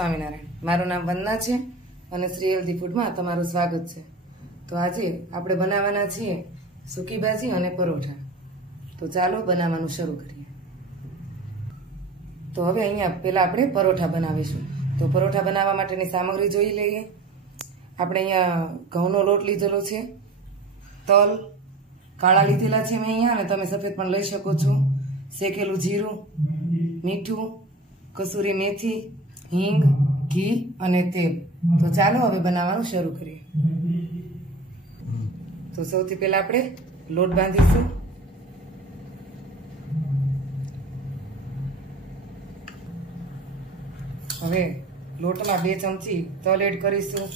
સ્વામિનારાયણ। મારું નામ વંદના છે અને શ્રી હેલ્ધી ફૂડમાં તમારું સ્વાગત છે। તો આજે આપણે બનાવવાના છીએ સૂકી ભાજી અને પરોઠા। તો ચાલો બનાવવાનું શરૂ કરીએ। તો હવે અહીંયા પહેલા આપણે પરોઠા બનાવીશું। તો પરોઠા બનાવવા માટેની સામગ્રી જોઈ લઈએ। આપણે અહીંયા ઘઉંનો લોટ લીધેલો છે, તલ કાળા લીધેલા છે મેં અહીંયા, અને તમે સફેદ પણ લઈ શકો છો, શેકેલું જીરું, મીઠું, કસૂરી મેથી, હિંગ, ઘી અને તેલ। તો ચાલો હવે બનાવવાનું શરૂ કરીએ। તો સૌથી પહેલા આપણે લોટ બાંધીશું। હવે લોટમાં 2 ચમચી તલ એડ કરીશું।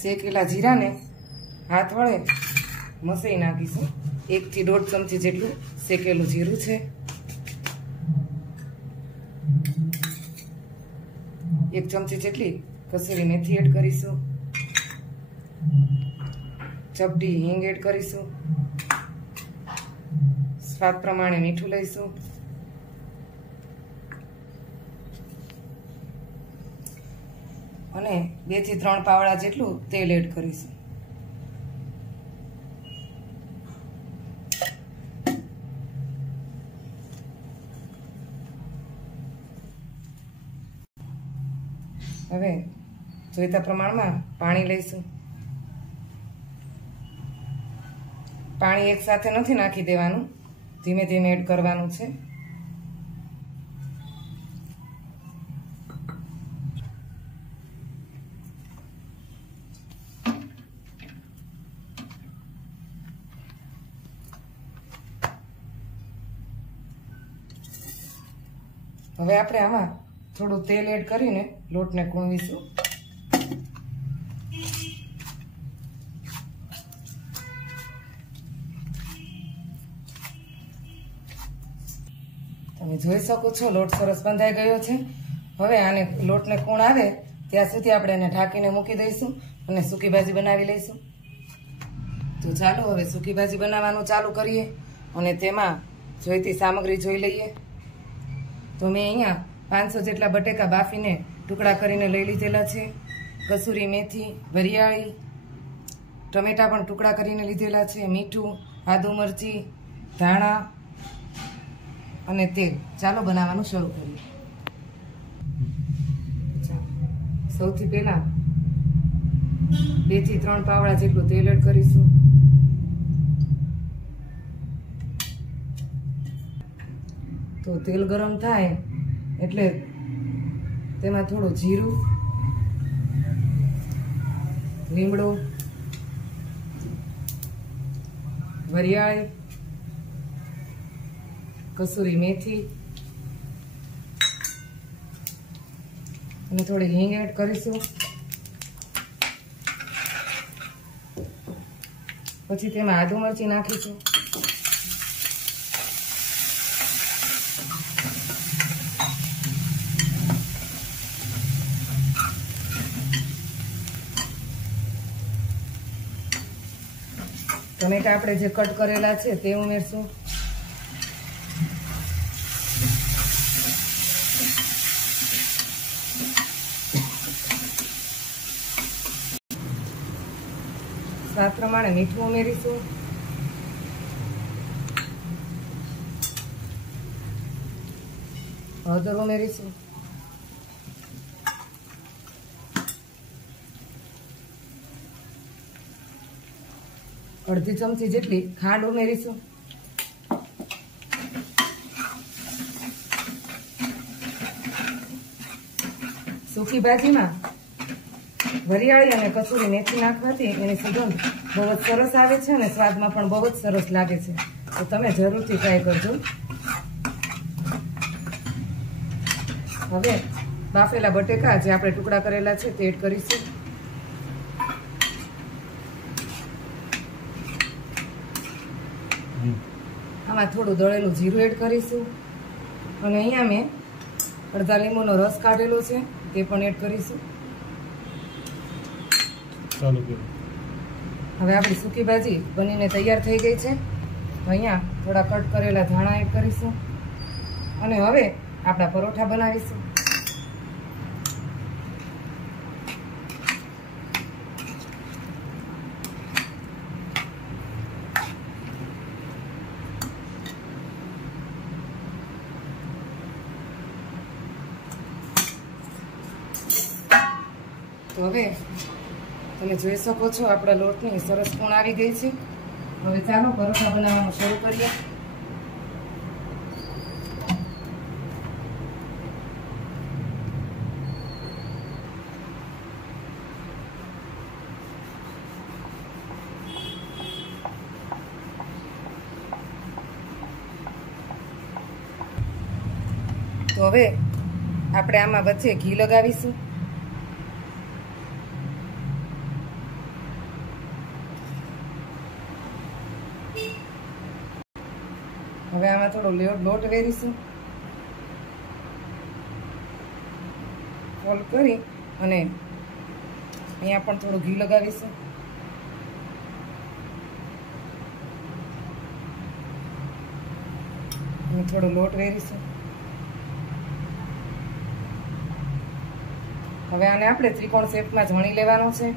શેકેલા જીરાને હાથ વડે મસળી નાખીશું। 1 થી 1.5 ચમચી જેટલું શેકેલું જીરું છે। 1 ચમચી જેટલી કસૂરી મેથી એડ કરીશું। ચપટી હિંગ એડ કરીશું। સ્વાદ પ્રમાણે મીઠું લઈશું। અને 2 થી 3 પાવડા જેટલું તેલ એડ કરીશું। હવે જોઈતા પ્રમાણમાં પાણી લઈશું। પાણી એક સાથે નથી નાખી દેવાનું, ધીમે ધીમે એડ કરવાનું છે। હવે આપણે આમાં થોડું તેલ એડ કરીને લોટને કૂણવીશું। તમે જોઈ શકો છો લોટ સરસ બંધાઈ ગયો છે। હવે આને લોટને કૂણ આવે ત્યાં સુધી આપણે એને ઢાંકીને મૂકી દઈશું અને સૂકી ભાજી બનાવી લઈશું। તો ચાલો હવે સૂકી ભાજી બનાવવાનું ચાલુ કરીએ અને તેમાં જોઈતી સામગ્રી જોઈ લઈએ। તો મેં અહીંયા 500 જેટલા બટેકા બાફીને ટુકડા કરીને લઈ લીધેલા છે। કસૂરી મેથી, વરિયાળી, ટમેટા પણ ટુકડા કરીને લીધેલા છે, મીઠું, આદુ મરચી, ધાણા અને તેલ। ચાલો બનાવવાનું શરૂ કરીએ। સૌથી પહેલા 2 થી 3 પાવડા જેટલું તેલ એડ કરીશું। તો તેલ ગરમ થાય એટલે તેમાં થોડું જીરું, લીમડો, વરિયાળી, કસૂરી મેથી અને થોડી હિંગ એડ કરીશું। પછી તેમાં આદુ મરચી નાખીશું। ટમેટા આપણે જે કટ કરેલા છે તે ઉમેરશું। સ્વાદ પ્રમાણે મીઠું ઉમેરીશું। હળદર ઉમેરીશું। અડધી ચમચી જેટલી ખાંડ ઉમેરીશું। સૂકી ભાજીમાં વરિયાળી અને કસૂરી મેથી નાખવાથી એની સુગંધ બહુ જ સરસ આવે છે અને સ્વાદમાં પણ બહુ જ સરસ લાગે છે। તો તમે જરૂરથી ટ્રાય કરજો। હવે બાફેલા બટેકા જે આપણે ટુકડા કરેલા છે તે એડ કરીશું। આમાં થોડું દળેલું જીરું એડ કરીશું અને અહીંયા મેં અડધા લીંબુનો રસ કાઢેલો છે તે પણ એડ કરીશું। હવે આપણી સૂકી ભાજી બનીને તૈયાર થઈ ગઈ છે। અહીંયા થોડા કટ કરેલા ધાણા એડ કરીશું અને હવે આપણા પરોઠા બનાવીશું. તો હવે તમે જોઈ શકો છો આપણા લોટની સરસ પૂણ આવી ગઈ છે. હવે ચાલો પરોઠા બનાવવાનું શરૂ કરીએ. તો હવે આપણે આમાં વચ્ચે ઘી લગાવીશું. હવે આમાં થોડો લોટ વેરીશું. ફોલ્ડ કરી અને અહીંયા પણ થોડું ઘી લગાવીશું. અને થોડો લોટ વેરીશું. હવે આને આપણે ત્રિકોણ શેપમાં વણી લેવાનો છે.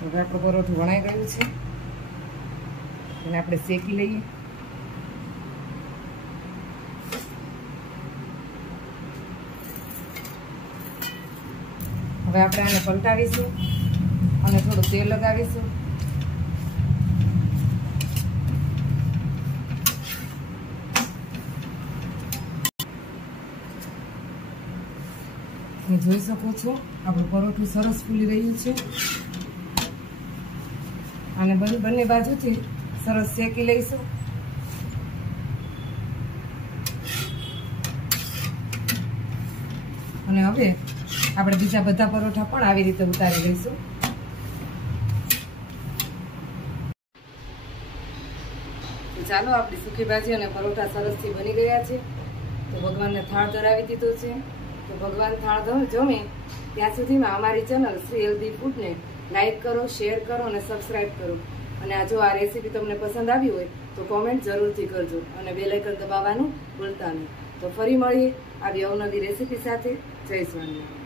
હવે આપણું પરોઠું વણાઈ ગયું છે. એને આપણે શેકી લઈએ. હવે આપણે આને પલટાવીશું અને થોડું તેલ લગાવીશું. જોઈ શકો છો આપણું પરોઠું સરસ ફૂલી રહ્યું છે. અને બંને બાજુથી સરસ શેકી લઈશું. અને હવે આપણે બીજા બધા પરોઠા પણ આવી રીતે ઉતારી લઈશું. તો ચાલો આપણી સૂકી ભાજી અને પરોઠા સરસથી બની ગયા છે. તો ભગવાનને થાળ ધરાવી દીધો છે. તો ભગવાન થાળ જમે ત્યાં સુધીમાં અમારી ચેનલ શ્રી હેલ્ધી ફૂડને લાઈક કરો, શેર કરો અને સબસ્ક્રાઈબ કરો. અને જો આ રેસીપી તમને પસંદ આવી હોય તો કોમેન્ટ જરૂરથી કરજો અને બેલ આઇકન દબાવવાનું ભૂલતા નહીં. તો ફરી મળીએ આવી અવનવી રેસીપી સાથે. જય સ્વામિનારાયણ.